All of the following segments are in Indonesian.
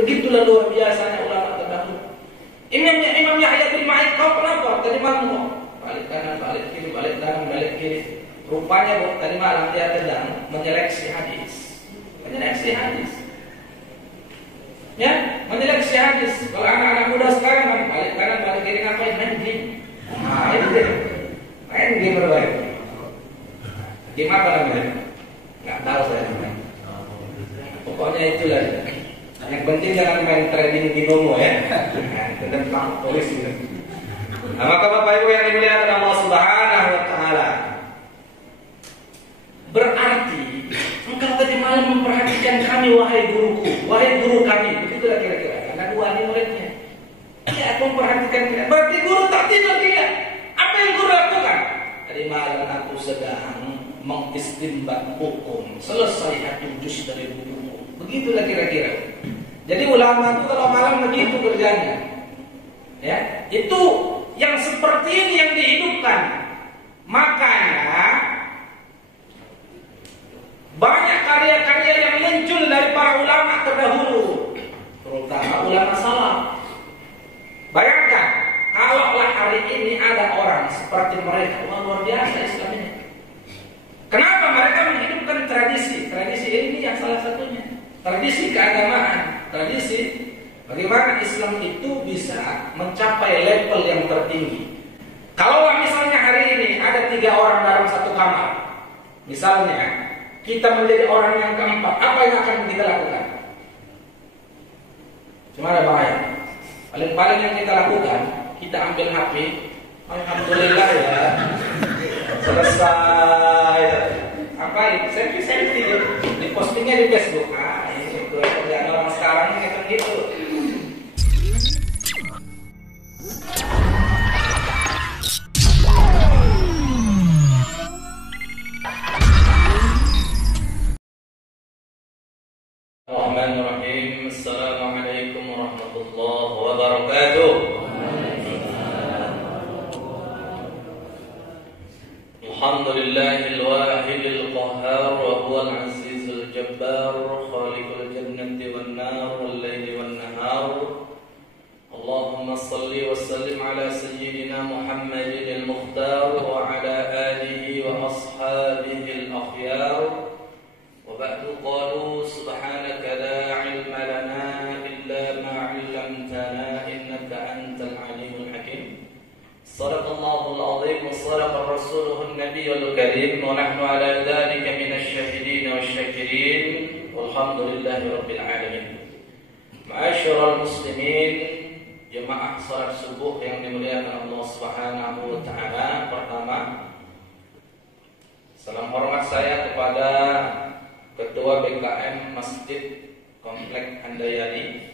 Begitulah luar biasanya ulama terdahulu. Imam Yahya bin Ma'in, kau kenapa? Tadi malam balik kanan, balik kiri, balik kanan, balik kiri. Rupanya tadi malam dia sedang menyeleksi hadis. Ya, menyeleksi hadis. Kalau anak-anak muda sekarang kan balik kanan, balik kiri ngapain? Main game. Nah, itu deh. Main game berbaik. Game apa namanya? Nggak tahu saya namanya. Pokoknya itulah. Yang penting jangan main trading binomo ya. Tentang polis gitu. Nah, maka Bapak Ibu yang dimuliakan Allah Subhanahu wa taala, berarti engkau tadi malam memperhatikan kami wahai guruku, wahai guru kami. Begitulah kira-kira. Karena dua ini muridnya. Dia memperhatikan kita. Berarti guru tak tidur tidak. Apa yang guru lakukan? Tadi malam aku sedang mengistinbat hukum. Selesai satu juz dari bukumu. Begitulah kira-kira. Jadi ulama itu kalau malam begitu kerjanya. Ya, itu yang seperti ini yang dihidupkan. Makanya banyak karya-karya yang muncul dari para ulama terdahulu, terutama ulama salaf. Bayangkan, kalaulah hari ini ada orang seperti mereka, luar biasa Islam ini. Kenapa mereka menghidupkan tradisi? Tradisi ini yang salah satunya. Tradisi keagamaan, tradisi bagaimana Islam itu bisa mencapai level yang tertinggi. Kalau misalnya hari ini ada 3 orang dalam satu kamar, misalnya kita menjadi orang yang keempat, apa yang akan kita lakukan? Cuma ada bahaya. Paling-paling yang kita lakukan, kita ambil HP, alhamdulillah ya, selesai. Apa itu? Selfie, di postingnya di Facebook. Ini kerjaan orang sekarang ini kan gitu. Bismillahirrahmanirrahim. Assalamualaikum warahmatullahi wabarakatuh. Alhamdulillahil wahidil qahhar wa huwal azizul jabbar, khaliqul jannati wan nar wal laili wan nahar. Allahumma salli wa sallim ala sayyidina Muhammadin al-mukhtar wa ala alihi wa ashabihi al-akhyar. وبعد قالوا سبحانك لا علم لنا إلا ما علمتنا إنك أنت العليم الحكيم. صدق الله العظيم وصدق رسوله النبي الكريم ونحن على ذلك من الشاهدين والشاكرين والحمد لله رب العالمين. معاشر المسلمين, jemaah salat subuh yang dimuliakan Allah Subhanahu wa taala. Pertama, salam hormat saya kepada Ketua BKM Masjid Komplek Handayani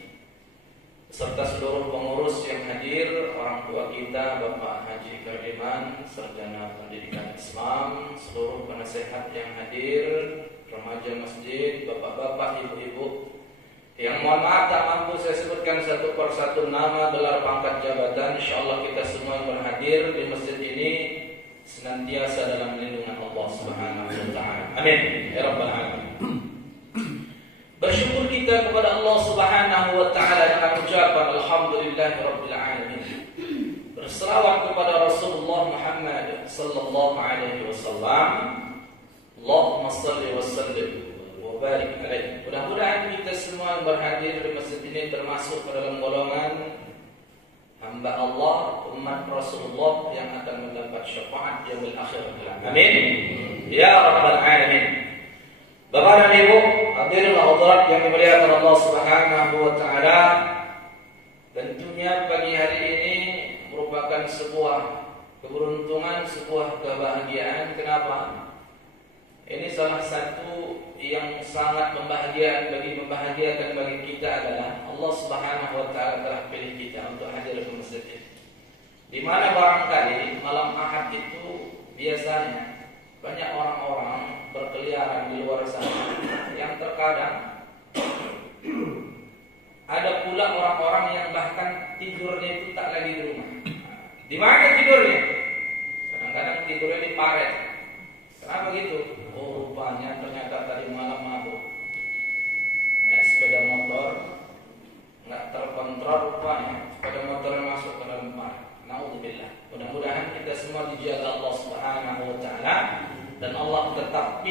serta seluruh pengurus yang hadir, orang tua kita Bapak Haji Kardiman, Sarjana Pendidikan Islam, seluruh penasehat yang hadir, remaja masjid, bapak-bapak, ibu-ibu yang mohon maaf tak mampu saya sebutkan satu persatu nama, gelar, pangkat, jabatan. Insyaallah kita semua yang berhadir di masjid ini senantiasa dalam lindungan Allah Subhanahu wa taala. Amin ya rabbal alamin. Bersyukur kita kepada Allah Subhanahu wa taala dengan ucapan alhamdulillahirabbil alamin. Berselawat kepada Rasulullah Muhammad sallallahu alaihi wasallam. Allahumma shalli wa sallim wa barik alaihi. Mudah-mudahan kita semua yang berhadir di masjid ini termasuk dalam golongan hamba Allah, umat Rasulullah yang akan mendapat syafaat yaumil akhir. Amin ya rabbal alamin. Bapak dan Ibu, hadirin hadirat yang dimuliakan Allah Subhanahu wa taala, tentunya pagi hari ini merupakan sebuah keberuntungan, sebuah kebahagiaan. Kenapa? Ini salah satu yang sangat membahagiakan bagi kita adalah Allah Subhanahu wa taala telah pilih kita untuk hadir di masjid ini. Di mana barangkali malam Ahad itu biasanya banyak orang-orang berkeliaran di luar sana yang terkadang ada pula orang-orang yang bahkan tidurnya itu tak lagi di rumah. Di mana tidurnya? Kadang-kadang tidurnya di paret. Kenapa gitu? Oh, rupanya ternyata tadi malam mabuk, naik sepeda motor,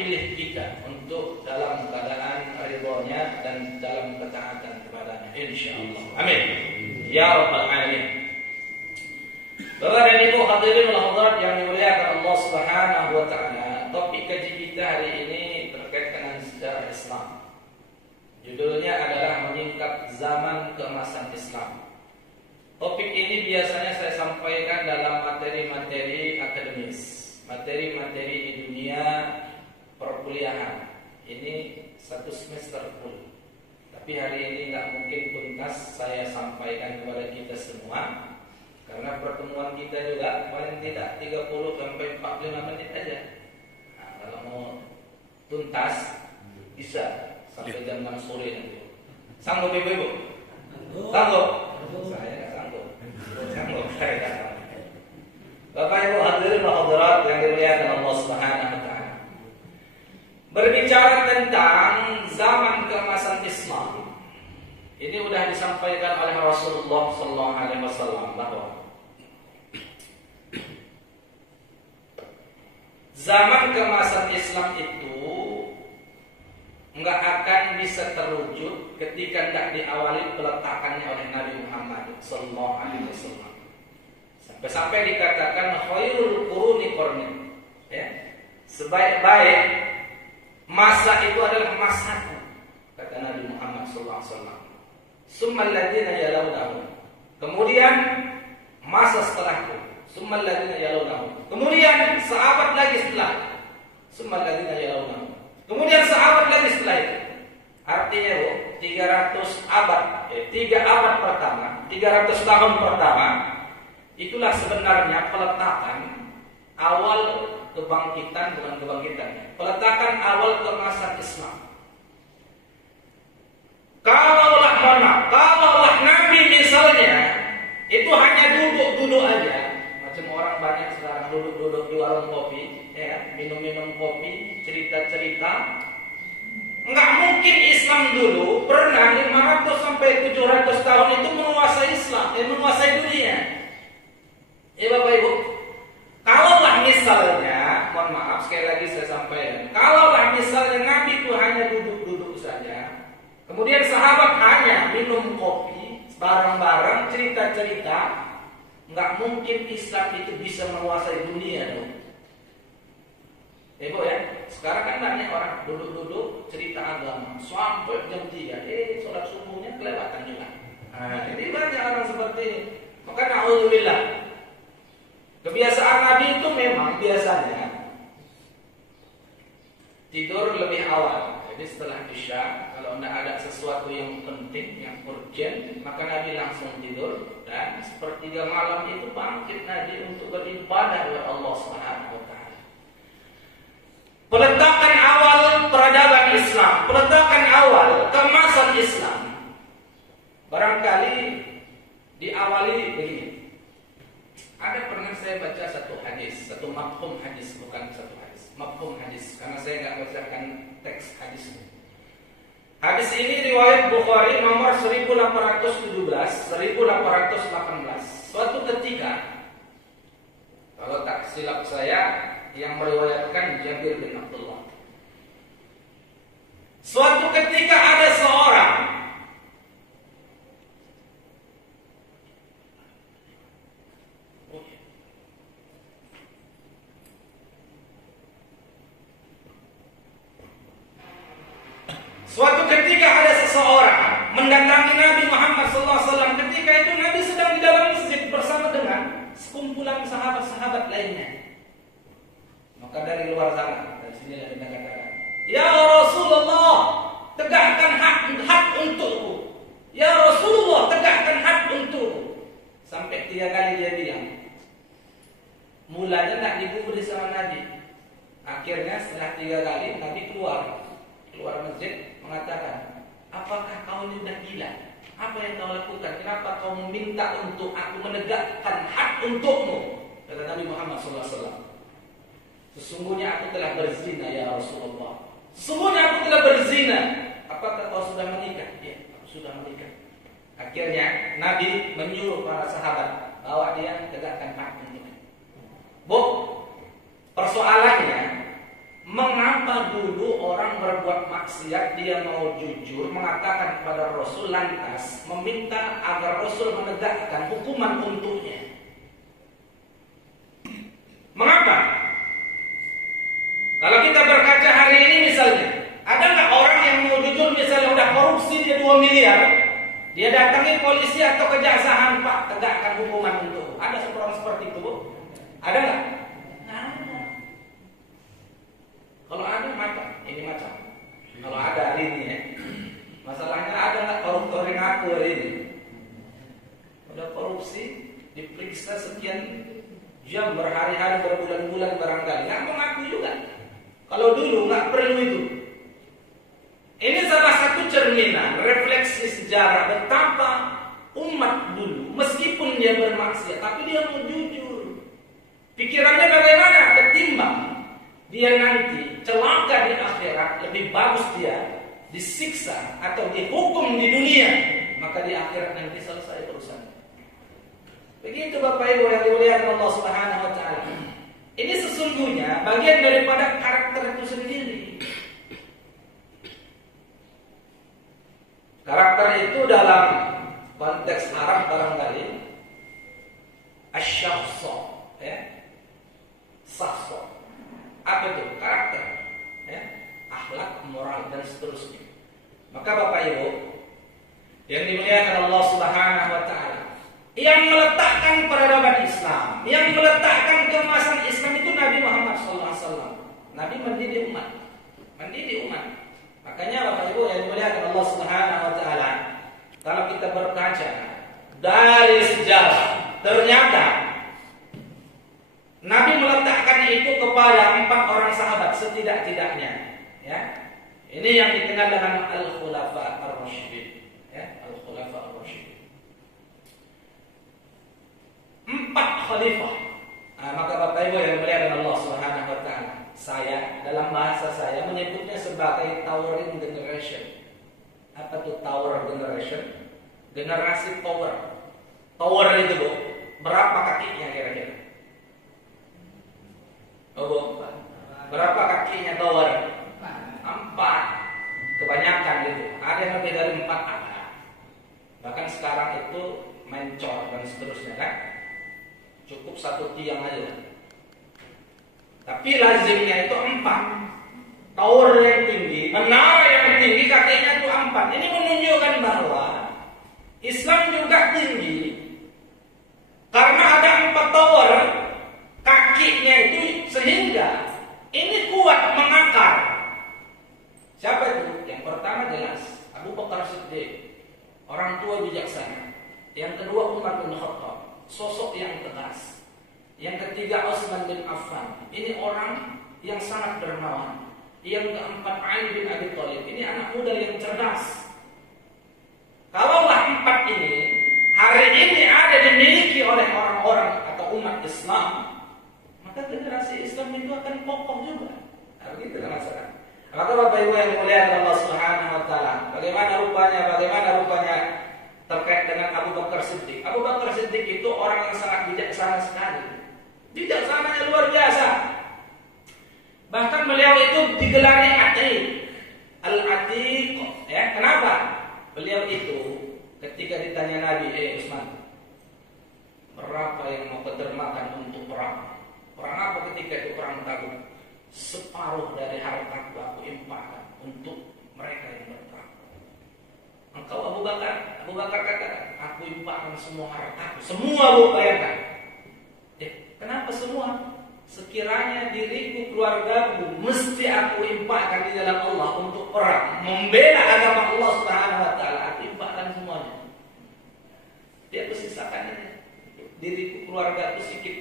memilih kita untuk dalam keadaan ridhonya dan dalam ketaatan kepadanya, insyaallah. Amin. Ya rabbal alamin. Bapak dan Ibu hadirin wal hadirat yang dimuliakan Allah Subhanahu wa taala, topik kaji kita hari ini terkait dengan sejarah Islam. Judulnya adalah menyingkap zaman keemasan Islam. Topik ini biasanya saya sampaikan dalam materi-materi akademis, materi-materi di dunia perkuliahan. Ini satu semester full. Tapi hari ini nggak mungkin tuntas saya sampaikan kepada kita semua, karena pertemuan kita juga paling tidak 30 sampai 45 menit aja. Nah, kalau mau tuntas bisa sampai jam 6 sore nanti. Sanggup ibu-ibu? Sanggup? Saya nggak sanggup. Sanggup saya nggak sanggup. Bapak Ibu hadirin wa hadirat yang dimuliakan Allah Subhanahu wa taala. Berbicara tentang zaman keemasan Islam, ini sudah disampaikan oleh Rasulullah sallallahu alaihi wasallam bahwa zaman keemasan Islam itu enggak akan bisa terwujud ketika tidak diawali peletakannya oleh Nabi Muhammad sallallahu alaihi wasallam. Sampai-sampai dikatakan khairul quruni qarni, ya. Sebaik-baik masa itu adalah masaku, kata Nabi Muhammad sallallahu alaihi wasallam. Summal ladzina yalunahum. Kemudian masa setelahku. Summal ladzina yalunahum. Kemudian sahabat lagi setelah. Summal ladzina yalunahum. Kemudian sahabat lagi setelah itu. Artinya 300 abad, 3 abad pertama, 300 tahun pertama, itulah sebenarnya peletakan awal kebangkitan, bukan kebangkitannya, peletakan awal keemasan Islam. Kalaulah Nabi misalnya itu hanya duduk-duduk aja, macam orang banyak sekarang duduk-duduk di warung kopi, ya, minum-minum kopi, cerita-cerita. Enggak mungkin Islam dulu pernah 500 sampai 700 tahun itu menguasai Islam, menguasai dunia. Bapak Ibu, kalaulah misalnya, mohon maaf sekali lagi saya sampaikan, kalaulah misalnya Nabi itu hanya duduk-duduk saja, kemudian sahabat hanya minum kopi bareng-bareng, cerita-cerita, nggak mungkin Islam itu bisa menguasai dunia dong. Ibu ya, sekarang kan banyak orang duduk-duduk cerita agama sampai jam 3, sholat subuhnya kelewatan juga. Nah, ini banyak orang seperti ini. Maka na'udzubillah, kebiasaan Nabi itu memang biasanya tidur lebih awal. Jadi setelah Isya, kalau tidak ada sesuatu yang penting, yang urgent, maka Nabi langsung tidur. Dan sepertiga malam itu bangkit Nabi untuk beribadah kepada Allah Subhanahu wa taala. Peletakan awal peradaban Islam, peletakan awal keemasan Islam, barangkali diawali begini. Ada pernah saya baca satu hadis, satu mafhum hadis, bukan satu hadis, mafhum hadis, karena saya nggak bacakan teks hadisnya. Hadis ini riwayat Bukhari nomor 1817, 1818. Suatu ketika, kalau tak silap saya, yang meriwayatkan Jabir bin Abdullah. Suatu ketika ada seorang seseorang mendatangi Nabi Muhammad SAW. Ketika itu Nabi sedang di dalam masjid bersama dengan sekumpulan sahabat-sahabat lainnya. Maka dari luar sana, dari sini Nabi katakan, "Ya Rasulullah, tegakkan hak untukku. Ya Rasulullah, tegakkan hak untukku." Sampai 3 kali dia bilang. Mulanya tak dikubur sama Nabi. Akhirnya setelah 3 kali Nabi keluar masjid mengatakan, "Apakah kau ini sudah gila? Apa yang kau lakukan? Kenapa kau meminta untuk aku menegakkan hak untukmu?" Kata Nabi Muhammad SAW, "Sesungguhnya aku telah berzina ya Rasulullah. Sesungguhnya aku telah berzina. Apakah kau sudah menikah?" "Ya, aku sudah menikah." Akhirnya Nabi menyuruh para sahabat bawa dia tegakkan hak untuknya. Bu, persoalannya Mengapa dulu orang berbuat maksiat dia mau jujur mengatakan kepada Rasul, lantas meminta agar Rasul menegakkan hukuman untuknya? Mengapa? Kalau kita berkaca hari ini misalnya, ada nggak orang yang mau jujur misalnya udah korupsi dia 2 miliar, dia datangi polisi atau kejaksaan, Pak, tegakkan hukuman untuk. Ada seorang seperti itu, Bu? Ada nggak? Kalau ada macam, ini macam. Kalau ada hari ini ya. Masalahnya ada nggak koruptor yang ngaku hari ini? Udah korupsi, diperiksa sekian jam, berhari-hari, berbulan-bulan barangkali, nggak mau ngaku juga. Kalau dulu nggak perlu itu. Ini salah satu cerminan refleksi sejarah betapa umat dulu meskipun dia bermaksiat, tapi dia mau jujur. Pikirannya bagaimana? Ketimbang dia nanti celaka di akhirat, lebih bagus dia disiksa atau dihukum di dunia, maka di akhirat nanti selesai urusan. Begitu Bapak Ibu yang dimuliakan Allah Subhanahu wa taala. Ini sesungguhnya bagian daripada karakter itu sendiri. Karakter itu dalam konteks Arab barangkali asy-syakhs, ya. Sahso. Apa itu? Karakter, ya, akhlak, moral dan seterusnya. Maka Bapak Ibu yang dimuliakan Allah Subhanahu wa taala, yang meletakkan peradaban Islam, yang meletakkan keemasan Islam itu Nabi Muhammad SAW. Nabi mendidik umat, Makanya Bapak Ibu yang dimuliakan Allah Subhanahu wa taala, kalau kita berkaca dari sejarah, ternyata Nabi meletakkan itu kepada 4 orang sahabat setidak-tidaknya, ya. Ini yang dikenal dengan al-khulafa ar-rasyidin, ya, al-khulafa ar-rasyidin. 4 khalifah. Maka Bapak Ibu yang dimuliakan Allah Subhanahu wa taala, saya dalam bahasa saya menyebutnya sebagai towering generation. Apa itu tower generation? Generasi tower. Tower itu, Bu, berapa kakinya kira-kira? Oh, berapa kakinya tower? 4. Kebanyakan gitu. Ada yang lebih dari 4 ada. Bahkan sekarang itu mencor dan seterusnya kan. Cukup 1 tiang aja. Tapi lazimnya itu 4. Tower yang tinggi, menara yang tinggi, kakinya itu 4. Ini menunjukkan bahwa Islam juga tinggi. Karena ada 4 tower kakinya itu, sehingga ini kuat mengakar. Siapa itu? Yang pertama jelas Abu Bakar Siddiq, orang tua bijaksana. Yang kedua Umar bin Khattab, sosok yang tegas. Yang ketiga Utsman bin Affan, ini orang yang sangat dermawan. Yang keempat Ali bin Abi Thalib, ini anak muda yang cerdas. Kalaulah 4 ini hari ini ada dimiliki oleh orang-orang atau umat Islam, maka generasi Islam itu akan kokoh juga. Begitu kan masalah. Maka Bapak Ibu yang dimuliakan Allah Subhanahu wa taala, bagaimana rupanya terkait dengan Abu Bakar Siddiq. Abu Bakar Siddiq itu orang yang sangat bijaksana sekali. Bijaksananya luar biasa. Bahkan beliau itu digelari Atiq, Al-Atiq, ya. Kenapa? Beliau itu ketika ditanya Nabi, Utsman, berapa yang mau kedermakan untuk perang? Perang apa ketika itu? Perang Tabuk. Separuh dari hartaku aku infakkan untuk mereka yang berperang. Engkau Abu Bakar katakan, aku infakkan semua hartaku. Semua, Bu, bayangkan. Kenapa semua? Sekiranya diriku, keluargaku, mesti aku infakkan di dalam Allah untuk perang, membela agama Allah Subhanahu wa taala, aku infakkan semuanya. Dia bersisakan diriku, keluargaku sedikit.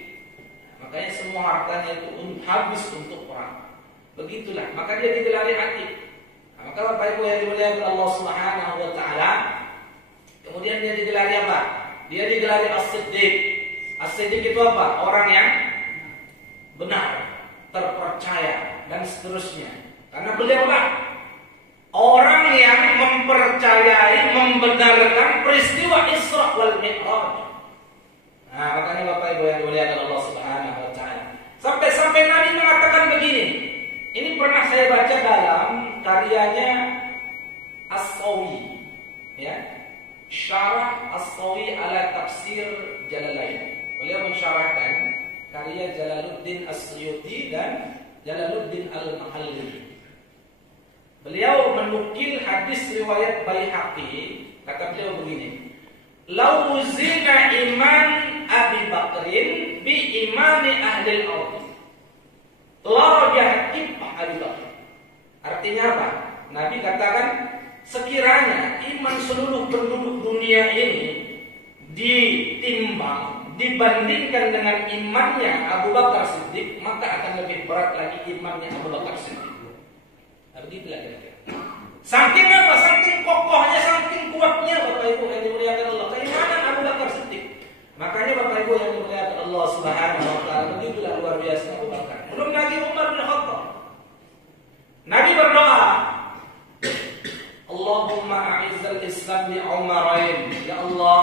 Makanya semua hartanya itu habis untuk perang. Begitulah, maka dia digelari Atiq. Maka Bapak Ibu yang dimuliakan Allah Subhanahu wa taala, kemudian dia digelari apa? Dia digelari As-Siddiq. As-Siddiq itu apa? Orang yang benar, terpercaya dan seterusnya. Karena beliaulah orang yang mempercayai, membenarkan peristiwa Isra wal Mi'raj. Nah, makanya Bapak Ibu yang dimuliakan Allah Subhanahu wa taala, sampai-sampai Nabi mengatakan begini, Ini pernah saya baca dalam karyanya As-Sawi, ya, Syarah As-Sawi ala Tafsir Jalalain. Beliau mensyarahkan karya Jalaluddin As-Suyuti dan Jalaluddin Al-Mahalli. Beliau menukil hadis riwayat Baihaqi, kata beliau begini: "Lau zina iman Abi Bakrin bi imani ahli al-ardh, la yahib Abi Bakr." Artinya apa? Nabi katakan, sekiranya iman seluruh penduduk dunia ini ditimbang, dibandingkan dengan imannya Abu Bakar Siddiq, maka akan lebih berat lagi imannya Abu Bakar Siddiq. Begitulah kira-kira. Saking apa? Saking kokohnya, saking kuatnya Bapak Ibu yang dimuliakan Allah, keimanan Abu Bakar Siddiq. Makanya Bapak Ibu yang dimuliakan Allah Subhanahu wa taala, begitulah luar biasa Abu Bakar. Belum lagi Umar bin Khattab. Nabi berdoa, Allahumma a'izzal Islam bi Umarain. Ya Allah,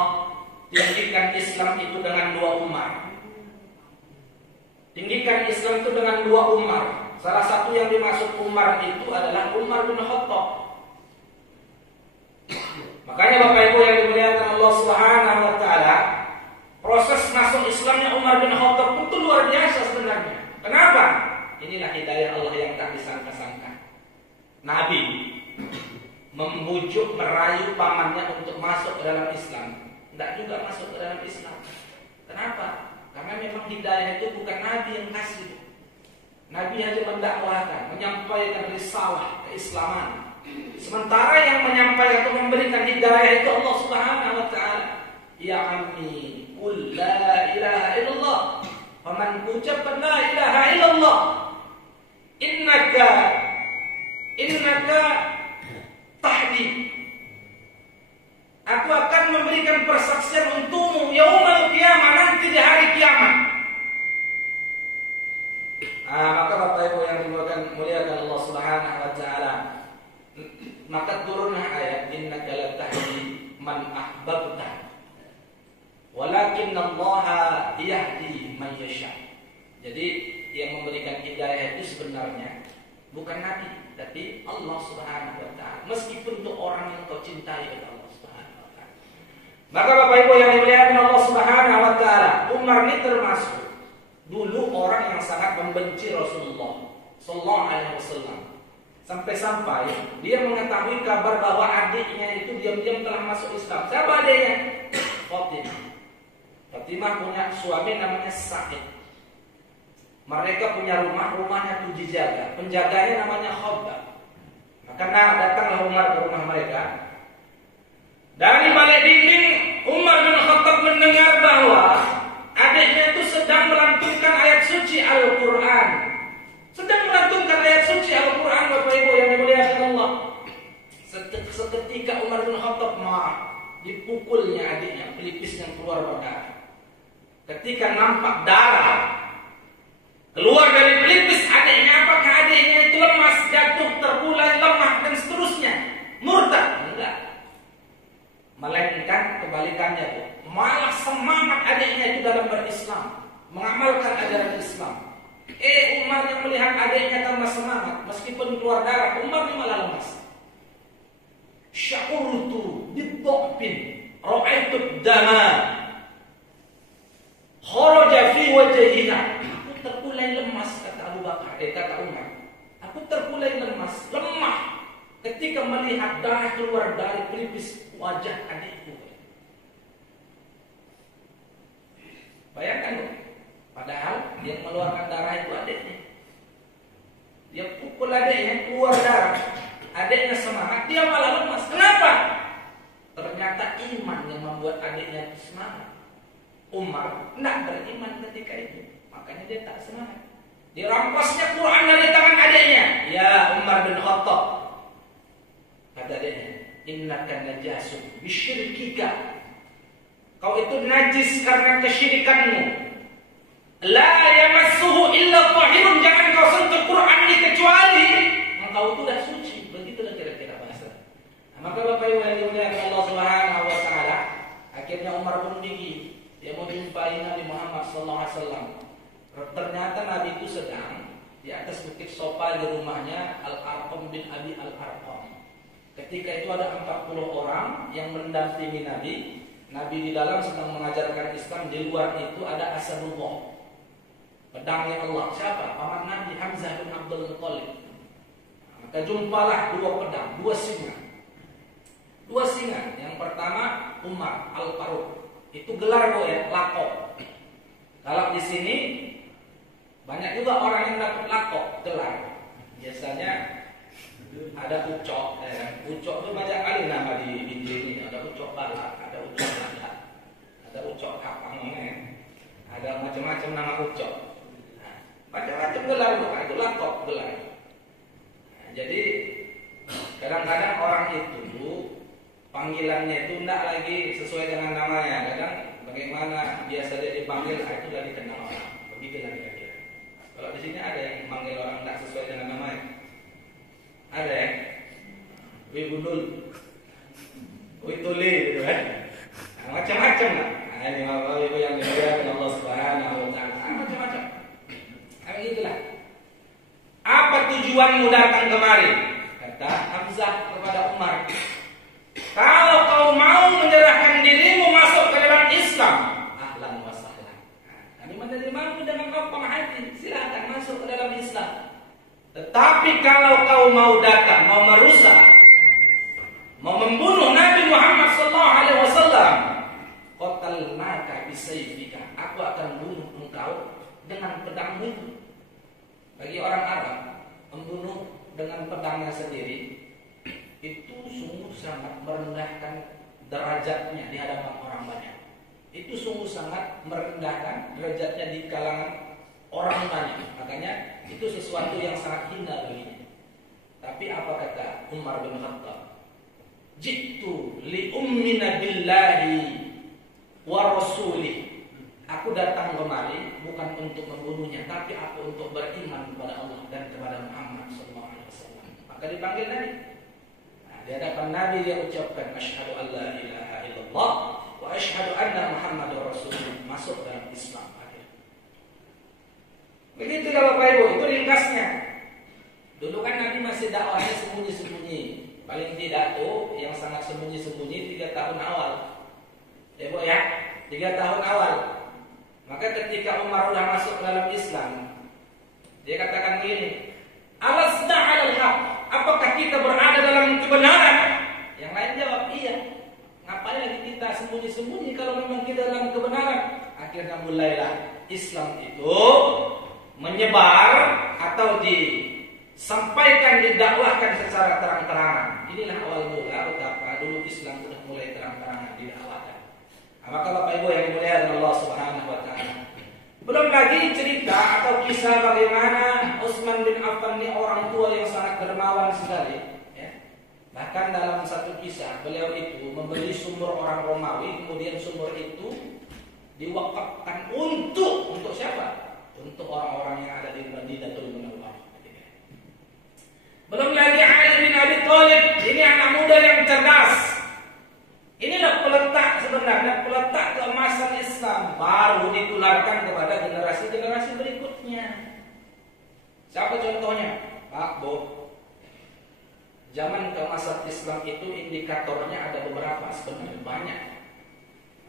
tinggikan Islam itu dengan 2 Umar. Tinggikan Islam itu dengan 2 Umar. Salah satu yang dimaksud Umar itu adalah Umar bin Khattab. Makanya Bapak Ibu yang dimuliakan Allah Subhanahu wa taala, proses masuk Islamnya Umar bin Khattab itu luar biasa sebenarnya. Kenapa? Inilah hidayah Allah yang tak disangka-sangka. Nabi membujuk, merayu pamannya untuk masuk ke dalam Islam, tidak juga masuk ke dalam Islam. Kenapa? Karena memang hidayah itu bukan Nabi yang kasih. Nabi hanya mendakwahkan, menyampaikan risalah keislaman. Sementara yang menyampaikan atau memberikan hidayah itu Allah Subhanahu wa taala. Ya ammi, qul la ilaha illallah. Faman ucapkan la ilaha illallah, innaka tahdi. Aku akan memberikan persaksian untukmu yaumul qiyamah, nanti di hari kiamat. Maka Bapak Ibu yang dimuliakan Allah Subhanahu wa taala, maka turunlah ayat innaka la tahdi man ahbabta walakin Allah yahdi man yasha. Jadi yang memberikan hidayah itu sebenarnya bukan Nabi, tapi Allah Subhanahu wa taala. Meskipun untuk orang yang kau cintai oleh Allah Subhanahu wa taala. Maka Bapak Ibu yang dimuliakan Allah Subhanahu wa taala, Umar ini termasuk dulu orang yang sangat membenci Rasulullah sallallahu alaihi wasallam. Sampai-sampai dia mengetahui kabar bahwa adiknya itu diam-diam telah masuk Islam. Siapa adiknya? Fatimah. Fatimah punya suami namanya Sa'id. Mereka punya rumah, rumahnya itu dijaga. Penjaganya namanya Khabbab. Maka datanglah Umar ke rumah mereka. Dari balik dinding, Umar bin Khattab mendengar bahwa adiknya itu sedang melantunkan ayat suci Al-Quran. Sedang melantunkan ayat suci Al-Quran, Bapak Ibu yang dimuliakan Allah. Seketika Umar bin Khattab marah, dipukulnya adiknya, pelipis yang keluar berdarah. Ketika nampak darah keluar dari pelipis adiknya, apakah adiknya itu lemas, jatuh, terbulai, lemah dan seterusnya, murtad? Enggak. Melainkan kebalikannya, malah semangat adiknya itu dalam berislam, mengamalkan ajaran Islam. Umar yang melihat adiknya tambah semangat, meskipun keluar darah, Umar ini malah lemas. Sya'urtu bid-dha'fin ra'aitu dama kharaja fi wajhina. Aku terkulai lemas, kata Abu Bakar, kata Umar. Aku terkulai lemas, lemah ketika melihat darah keluar dari pelipis wajah adikku. Bayangkan dong, padahal yang mengeluarkan darah itu adiknya. Dia pukul adiknya, keluar darah. Adiknya semangat, dia malah lemas. Kenapa? Ternyata iman yang membuat adiknya semangat. Umar tidak beriman ketika itu, makanya dia tak semangat. Dirampasnya Quran dari tangan adiknya. Ya Umar bin Khattab, kata adiknya, innaka najasun bisyirkika. Kau itu najis karena kesyirikanmu. La yamassuhu illa tahirun. Jangan kau sentuh Quran ini kecuali engkau itu sudah suci. Begitulah kira-kira bahasa. Maka Bapak Ibu yang dimuliakan Allah Subhanahu wa taala, akhirnya Umar pun pergi. Dia mau jumpai Nabi Muhammad sallallahu alaihi wasallam. Ternyata Nabi itu sedang di atas bukit Sofa di rumahnya Al-Arqam bin Abi Al-Arqam. Ketika itu ada 40 orang yang mendampingi Nabi. Nabi di dalam sedang mengajarkan Islam. Di luar itu ada Asadullah, pedangnya Allah. Siapa? Paman Nabi Hamzah bin Abdul Muttalib. Maka jumpalah dua pedang, dua singa. Dua singa. Yang pertama Umar Al-Faruq. Itu gelar ya, lakop. Kalau di sini banyak juga orang yang dapat lakop, gelar. Biasanya ada ucok, ucok itu banyak kali nama di ini. Ada ucok balak, ada ucok balak, ada ucok kapang, ada macam-macam nama ucok. Nah, macam-macam gelar itu lakop gelar. Nah, jadi kadang-kadang orang itu panggilannya itu tidak lagi sesuai dengan namanya. Kadang bagaimana biasa dia dipanggil, itu sudah dikenal orang. Begitulah kira-kira. Kalau di sini ada yang memanggil orang tidak sesuai dengan namanya. Ada ya, Wibunul, Wituli, gitu kan? Nah, macam-macam lah. Nah, ini bapak ibu yang dimuliakan Allah Subhanahu Wa Taala, macam-macam. Nah, itulah. Apa tujuanmu datang kemari? Kata Hamzah kepada Umar. Kalau kau mau menyerahkan dirimu masuk ke dalam Islam, ahlan wa sahlan. Kami menerima dengan lapang hati. Silakan masuk ke dalam Islam. Tetapi kalau kau mau datang, mau merusak, mau membunuh Nabi Muhammad SAW, qatalnaka bisayfika, aku akan bunuh engkau dengan pedangmu itu. Bagi orang Arab, membunuh dengan pedangnya sendiri itu sungguh sangat merendahkan derajatnya di hadapan orang banyak. Itu sungguh sangat merendahkan derajatnya di kalangan orang banyak. Makanya itu sesuatu yang sangat hina baginya. Tapi apa kata Umar bin Khattab? Jitu li ummina billahi wa rasulih. Aku datang kemari bukan untuk membunuhnya, tapi aku untuk beriman kepada Allah dan kepada Muhammad SAW. Maka dipanggil Nabi. Nah, di hadapan Nabi dia ucapkan asyhadu an la ilaha illallah wa asyhadu anna Muhammadar Rasulullah, masuk dalam Islam. Begitulah Bapak Ibu, itu ringkasnya. Dulu kan Nabi masih dakwahnya sembunyi-sembunyi. Paling tidak tuh yang sangat sembunyi-sembunyi 3 tahun awal. Ya Bu ya, 3 tahun awal. Maka ketika Umar sudah masuk ke dalam Islam, dia katakan begini, alasna 'alal haq, apakah kita berada dalam kebenaran? Yang lain jawab iya. Ngapain lagi kita sembunyi-sembunyi kalau memang kita dalam kebenaran? Akhirnya mulailah Islam itu menyebar atau disampaikan, didakwahkan secara terang-terangan. Inilah awal mula betapa dulu Islam sudah mulai terang-terangan didakwahkan. Nah, maka Bapak Ibu yang dimuliakan Allah Subhanahu Wa Taala, belum lagi cerita atau kisah bagaimana Utsman bin Affan ini orang tua yang sangat dermawan sekali. Ya. Bahkan dalam satu kisah beliau itu membeli sumur orang Romawi, kemudian sumur itu diwakafkan untuk siapa? Untuk orang-orang yang ada di Madinatul Munawwarah. Belum lagi Ali bin Abi Thalib, ini anak muda yang cerdas. Inilah peletak sebenarnya, peletak keemasan Islam, baru ditularkan kepada generasi-generasi berikutnya. Siapa contohnya? Pak Bo. Zaman keemasan Islam itu indikatornya ada beberapa, sebenarnya banyak.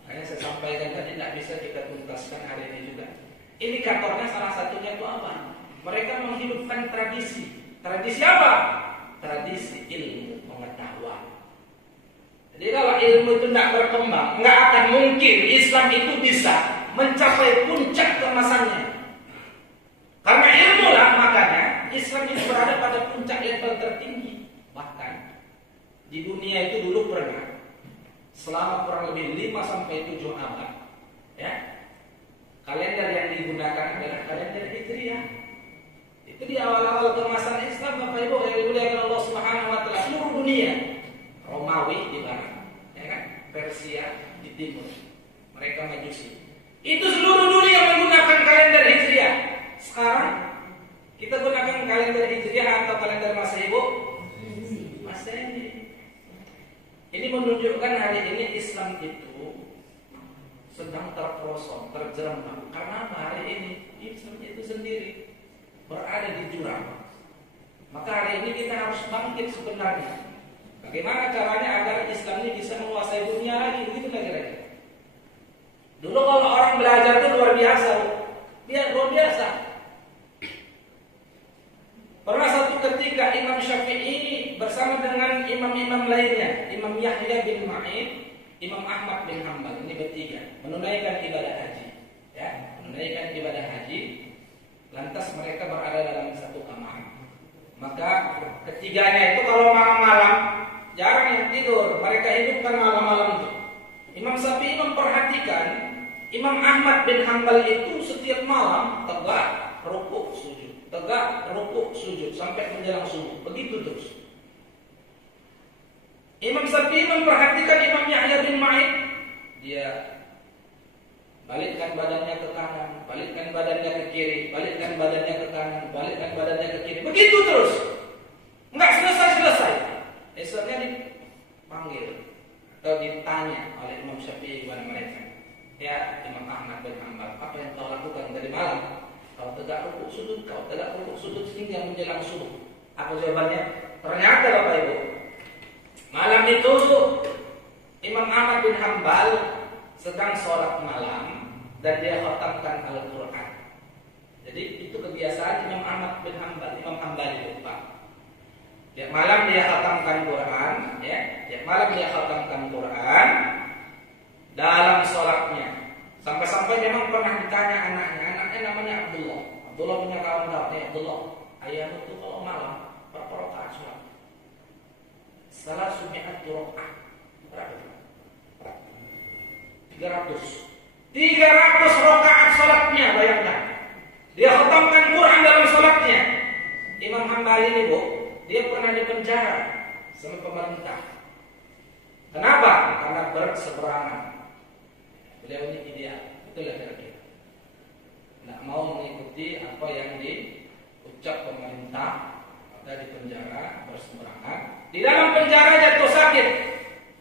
Makanya saya sampaikan tadi tidak bisa kita tuntaskan hari ini juga. Indikatornya salah satunya itu apa? Mereka menghidupkan tradisi. Tradisi apa? Tradisi ilmu pengetahuan. Jadi kalau ilmu itu tidak berkembang, nggak akan mungkin Islam itu bisa mencapai puncak keemasannya. Karena ilmu lah makanya Islam itu berada pada puncak level tertinggi. Bahkan di dunia itu dulu pernah selama kurang lebih 5-7 abad, ya, kalender yang digunakan adalah kalender Hijriah. Itu di awal-awal keemasan Islam, Bapak Ibu yang dimuliakan Allah Subhanahu Wa Taala, seluruh dunia, Romawi di barat, ya kan, Persia di timur, mereka Majusi. Itu seluruh dunia menggunakan kalender Hijriah. Sekarang kita gunakan kalender Hijriah atau kalender Masehi, Bu? Masehi. Ini menunjukkan hari ini Islam itu sedang terperosok, terjerembab. Karena hari ini Islam itu sendiri berada di jurang. Maka hari ini kita harus bangkit sebenarnya. Bagaimana caranya agar Islam ini bisa menguasai dunia lagi? Begitu kira-kira. Dulu kalau orang belajar itu luar biasa, dia luar biasa. Pernah satu ketika Imam Syafi'i bersama dengan imam-imam lainnya, Imam Yahya bin Ma'in, Imam Ahmad bin Hanbal, ini bertiga, menunaikan ibadah haji. Ya, menunaikan ibadah haji. Lantas mereka berada dalam satu kamar. Maka ketiganya itu kalau malam-malam jarang yang tidur, mereka hidupkan malam-malam itu. Imam Syafi'i memperhatikan Imam Ahmad bin Hanbal itu setiap malam tegak rukuk sujud, tegak rukuk sujud sampai menjelang subuh, begitu terus. Imam Syafi'i memperhatikan Imam Yahya bin Ma'in, dia balikkan badannya ke kanan, balikkan badannya ke kiri, balikkan badannya ke kanan, balikkan badannya ke kiri. Begitu terus. Enggak selesai-selesai. Esoknya dipanggil atau ditanya oleh Imam Syafi'i kepada mereka. Ya, Imam Ahmad bin Hanbal, apa yang kau lakukan dari malam? Kau tegak rukuk sujud, kau tegak rukuk sujud hingga menjelang subuh. Apa jawabannya? Ternyata Bapak Ibu, malam itu Imam Ahmad bin Hanbal sedang sholat malam dan dia khatamkan Al-Quran. Jadi itu kebiasaan Imam Ahmad bin Hanbal, Imam Hanbali itu Pak. Tiap malam dia khatamkan Quran, ya. Tiap malam dia khatamkan Quran dalam sholatnya. Sampai-sampai memang pernah ditanya anaknya namanya Abdullah. Abdullah punya kawan-kawan, ya Abdullah, ayahmu itu kalau malam berapa rakaat sholat? Salah sumi'at rakaat. Berapa? 300 rakaat sholatnya, bayangkan. Dia khatamkan Quran dalam sholatnya. Imam Hanbali ini Bu, dia pernah dipenjara sama pemerintah. Kenapa? Karena berseberangan. Beliau ini ideal, itulah kira-kira. Tidak mau mengikuti apa yang diucap pemerintah, maka dipenjara, berseberangan. Di dalam penjara jatuh sakit.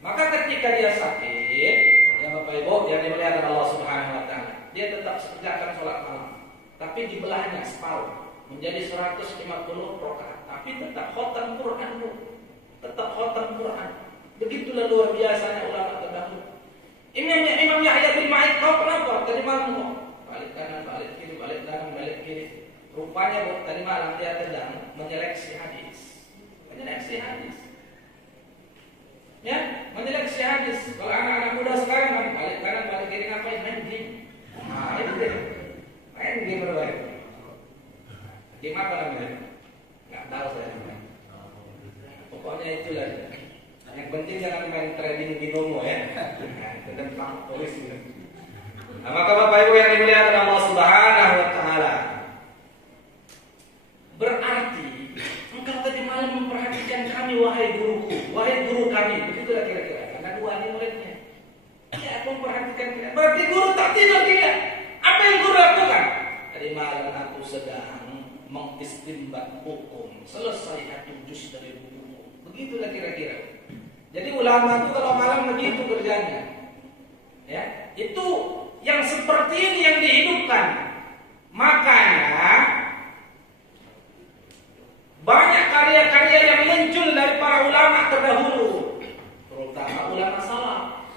Maka ketika dia sakit, ya Bapak Ibu yang dimuliakan Allah Subhanahu Wa Taala, dia tetap kerjakan sholat malam, tapi dibelahnya separuh menjadi 150 rakaat. Tapi tetap khotam Quran, Bu. Tetap khotam Quran. Begitulah luar biasanya ulama terdahulu. Imam Yahya bin Ma'in, kau kenapa tadi malam kok balik kanan, balik kiri, balik kanan, balik kiri? Rupanya Bu, tadi malam dia sedang menyeleksi hadis. Menyeleksi hadis. Ya, menyeleksi hadis. Kalau anak-anak muda sekarang kan balik kanan, balik kiri ngapain? Main game. Nah, itu deh. Main game berbaik. Game apa namanya? Nggak tahu saya. Pokoknya itulah. Yang penting jangan main trading binomo ya. Tentang tulis itu. Nah, maka Bapak Ibu yang dimuliakan Allah Subhanahu Wa Taala, berarti engkau tadi malam memperhatikan kami wahai guruku, wahai guru kami. Begitulah kira-kira. Karena dua ini muridnya. Dia memperhatikan kita. Berarti guru tak tidur tidak. Apa yang guru lakukan? Tadi malam aku sedang mengistimbat hukum, selesai 1 juz dari buku. Begitulah kira-kira. Jadi ulama itu kalau malam begitu kerjanya. Ya, itu yang seperti ini yang dihidupkan. Makanya banyak karya-karya yang muncul dari para ulama terdahulu, terutama ulama salaf.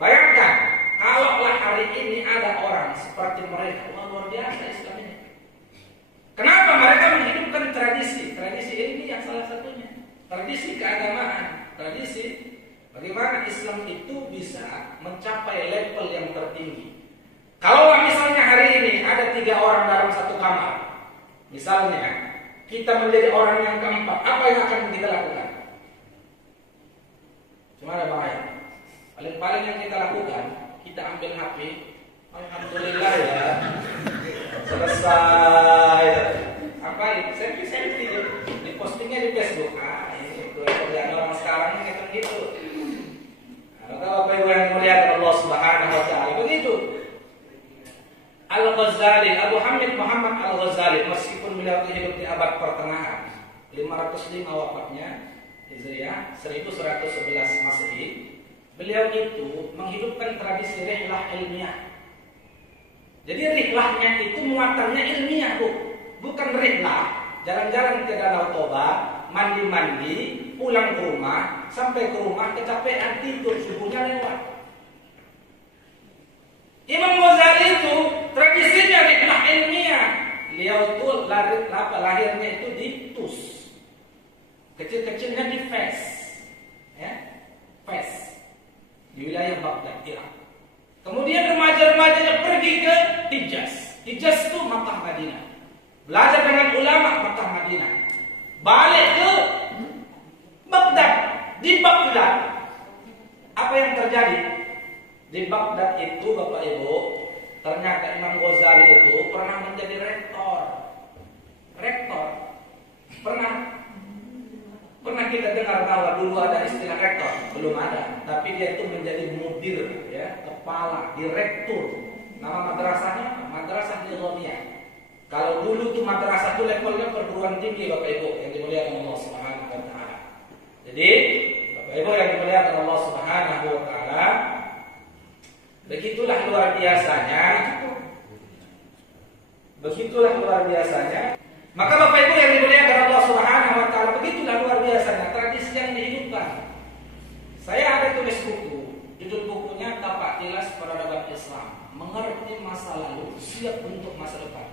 Bayangkan, kalaulah hari ini ada orang seperti mereka, luar biasa Islam ini. Kenapa mereka menghidupkan tradisi? Tradisi ini yang salah satunya. Tradisi keagamaan, tradisi bagaimana Islam itu bisa mencapai level yang tertinggi. Kalau misalnya hari ini ada 3 orang dalam satu kamar, misalnya kita menjadi orang yang keempat, apa yang akan kita lakukan? Cuma ada bahaya. Paling-paling yang kita lakukan, kita ambil HP, alhamdulillah ya, selesai. Apa ini? Selfie, di postingnya di Facebook. Itu kerjaan orang sekarang ini kan gitu. Maka Bapak Ibu yang mulia Allah Subhanahu Wa Taala, begitu. Al-Ghazali, Abu Hamid Muhammad Al-Ghazali, meskipun beliau hidup di abad pertengahan, 505 wafatnya Hijriah, 1111 Masehi, beliau itu menghidupkan tradisi rihlah ilmiah. Jadi rihlahnya itu muatannya ilmiah, Bu. bukan rihlah, jalan-jalan ke Danau Toba, mandi-mandi, pulang ke rumah, sampai ke rumah kecapean tidur, subuhnya lewat. Imam Ghazali itu tradisinya rihlah ilmiah. Beliau itu lahirnya itu di Tus, kecil-kecilnya di Fes, ya, Fes di wilayah Baghdad, Irak. Kemudian remaja-remajanya pergi ke Hijaz. Hijaz itu Makkah Madinah. Belajar dengan ulama Makkah Madinah. Balik ke Baghdad. Di Baghdad, apa yang terjadi? Di Baghdad itu, Bapak Ibu, ternyata Imam Ghazali itu pernah menjadi rektor. Rektor. Pernah kita dengar bahwa dulu ada istilah rektor? Belum ada. Tapi dia itu menjadi mudir, ya, kepala, direktur. Nama madrasahnya Madrasah Nizamiyah. Kalau dulu tuh madrasah itu levelnya perguruan tinggi, Bapak Ibu yang dimuliakan Allah Subhanahu wa taala. Jadi, Bapak Ibu yang dimuliakan Allah Subhanahu wa taala, begitulah luar biasanya. Begitulah luar biasanya. Maka Bapak Ibu yang dimuliakan Allah Subhanahu wa taala, begitulah luar biasanya tradisi yang dihidupkan. Saya ada tulis buku, judul bukunya Tapak Tilas Peradaban Islam, Mengerti Masa Lalu, Siap untuk Masa Depan.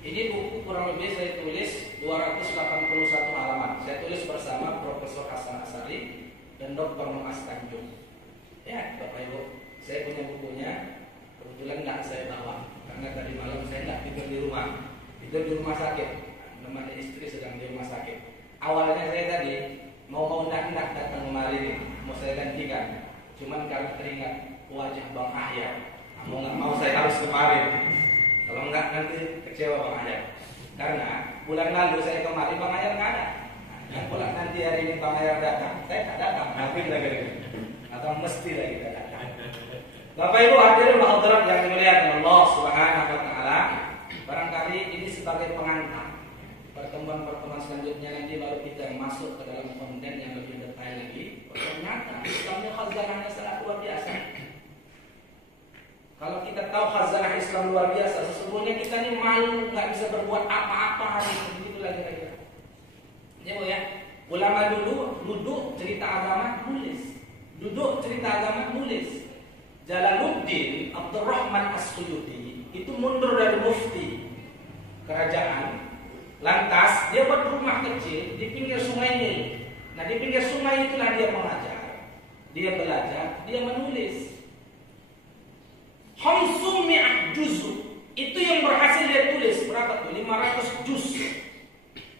Ini buku kurang lebih saya tulis 281 halaman. Saya tulis bersama Profesor Hasan Asari dan Dr. Muaz Tanjung. Ya, Bapak Ibu, saya punya bukunya. Kebetulan tidak saya bawa karena tadi malam saya tidak tidur di rumah, tidur di rumah sakit. Namanya istri sedang di rumah sakit. Awalnya saya tadi mau nak datang kemari nih, mau saya gantikan. Cuman karena teringat wajah Bang Ahyar, mau nggak mau saya harus kemarin. Kalau enggak nanti kecewa Bang Ahyar. Karena bulan lalu saya kemari Bang Ahyar nggak ada. Dan pulang nanti hari ini Bang Ahyar datang, saya nggak datang. Tapi lagi atau mesti lagi tidak datang. Bapak Ibu hadirin hadirat yang dimuliakan Allah Subhanahu wa taala, barangkali ini sebagai pengantar. Pertemuan-pertemuan selanjutnya nanti baru kita masuk ke dalam konten yang lebih detail lagi. Ternyata Islamnya khazanahnya sangat luar biasa. Kalau kita tahu khazanah Islam luar biasa, sesungguhnya kita ini malu nggak bisa berbuat apa-apa hari ini, begitu lagi kira-kira. Ya Bu ya, ulama dulu duduk cerita agama nulis, duduk cerita agama nulis. Jalaluddin Abdurrahman As-Suyuti itu mundur dari mufti kerajaan. Lantas dia buat rumah kecil di pinggir sungai Nil. Nah di pinggir sungai itulah dia mengajar, dia belajar, dia menulis. Khamsumi'ah juz. Itu yang berhasil dia tulis. Berapa tuh? 500 juz.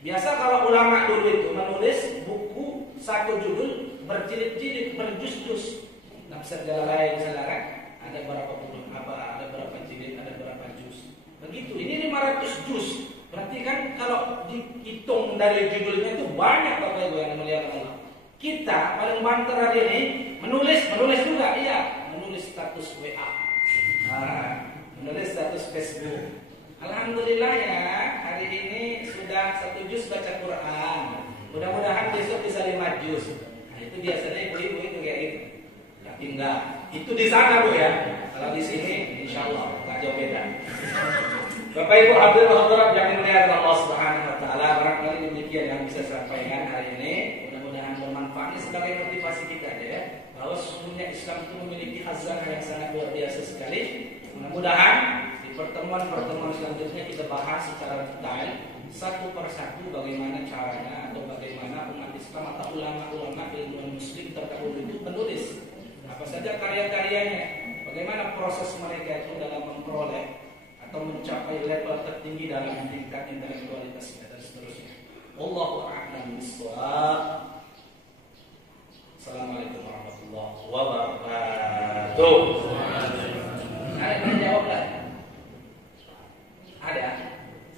Biasa kalau ulama dulu itu menulis buku satu judul berjilid-jilid, berjuz-juz. Nah bisa jalan lain misalnya kan? Ada berapa puluh ada berapa jilid, ada berapa juz. Begitu. Ini 500 juz. Berarti kan kalau dihitung dari judulnya itu banyak Bapak Ibu yang dimuliakan Allah. Kita paling banter hari ini menulis juga, iya, menulis status WA, menulis status Facebook. Alhamdulillah ya, hari ini sudah 1 juz baca Quran. Mudah-mudahan besok bisa 5 juz. Nah itu biasanya ibu-ibu itu kayak gitu. Tapi enggak, itu di sana Bu ya. Kalau di sini, insya Allah nggak jauh beda. Bapak Ibu hadirin hadirat yang dimuliakan Allah Subhanahu wa taala, barangkali demikian yang bisa saya sampaikan hari ini. Mudah-mudahan bermanfaat sebagai motivasi kita ya, bahwa sesungguhnya Islam itu memiliki khazanah yang sangat luar biasa sekali. Mudah-mudahan di pertemuan-pertemuan selanjutnya kita bahas secara detail satu persatu bagaimana caranya atau bagaimana umat Islam atau ulama-ulama ilmuwan muslim terdahulu itu menulis apa saja karya-karyanya, bagaimana proses mereka itu dalam memperoleh atau mencapai level tertinggi dalam tingkat intelektualitasnya dan seterusnya. Wallahu a'lam bishawab. Assalamualaikum warahmatullahi wabarakatuh. Ada yang jawab lah? Ada?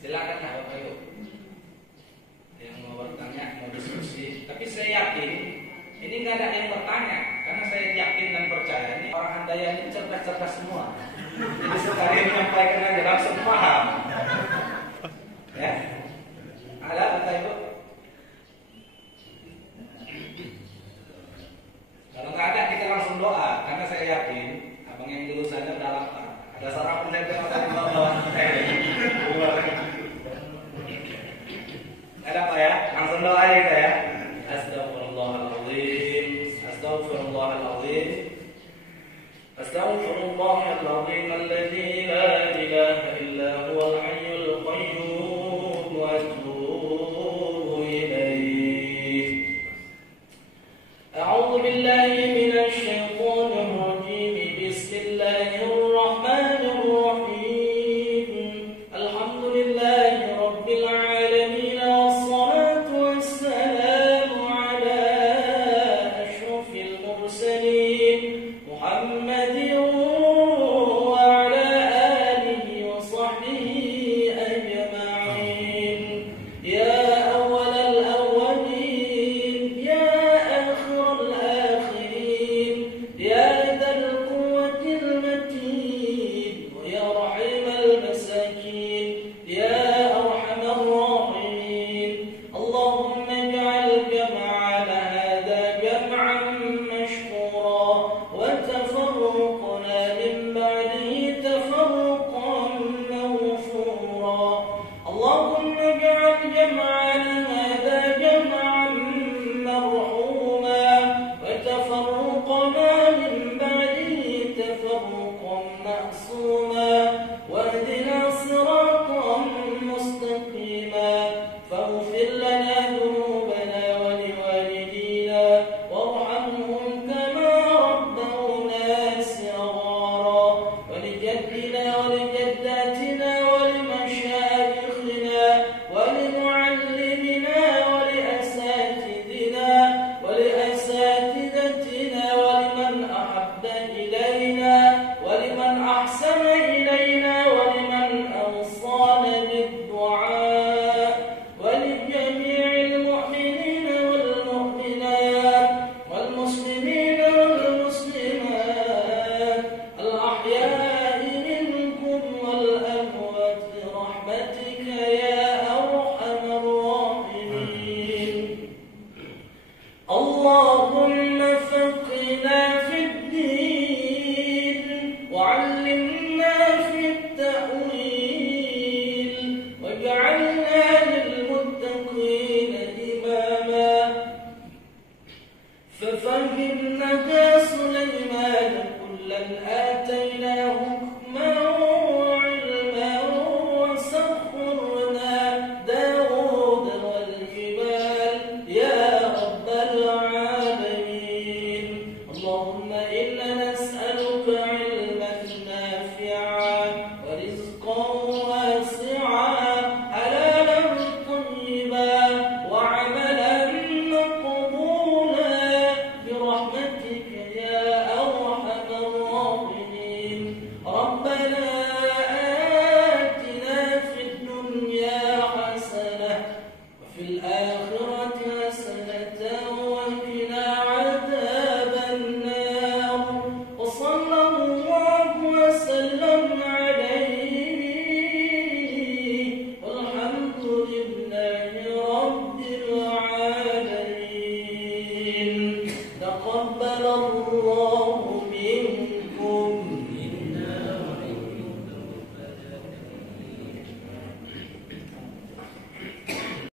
Silakan lah Bapak Ibu. Yang mau bertanya, mau diskusi. Tapi saya yakin ini nggak ada yang bertanya karena saya yakin dan percaya ini orang Handayani ini cerdas-cerdas semua. Jadi sekali menyampaikan aja langsung paham. Ya, ada Bapak Ibu? Kalau nggak ada kita langsung doa karena saya yakin abang yang dulu saja udah lapar. Ada sarapan dari bawa Ada Pak ya? Langsung doa kita ya. Astaghfirullahaladzim. Astaghfirullahaladzim. Astaghfirullahaladzim alladzi la ilaha illa huwal hayyul qayyum wa atubu ilaih. A'udzu billahi minasy syaithanir rajim. Bismillahirrahmanirrahim. Alhamdulillahi rabbil alamin wassalatu wassalamu ala asyrafil mursalin Muhammadin wa ala alihi wa sahbihi ajma'in. Ya awwalal awwalin, ya akhiral akhirin, ya dzal quwwatil matin, wa ya rahimal masakin, ya arhamar rahimin. Allahumma ij'al jam'ana hadha jam'an mashkura wa tafarruqna min ba'dihi tafarruqan mawfura. Allahumma ij'al jam'ana hadha jam'an marhuma wa tafarruqna min ba'dihi tafarruqan ma'suma wahdina siratan mustaqima faghfir lana dhunubana wa liwalidina warhamhum kama rabbawna صغارا ولجدنا ولجداتنا ولمشايخنا ولمعلمنا ولأساتذتنا ولمن أحب إلينا ولمن أحسن إلينا ولمن أوصانا بالدعاء ولجميع المؤمنين والمؤمنات والمسلمين والمسلمات الأحياء منكم والأموات برحمتك يا أرحم الراحمين. اللهم فقهنا في الدين وعلمنا في التأويل واجعلنا للمتقين إماما. ففهمنا سليمان كلا آتيناه حكما وعلما وسخرنا داود والجبال يا رب العالمين. اللهم إنا نسألك علما نافعا ورزقا واسعا حلالا طيبا وعملا مقبولا برحمتك يا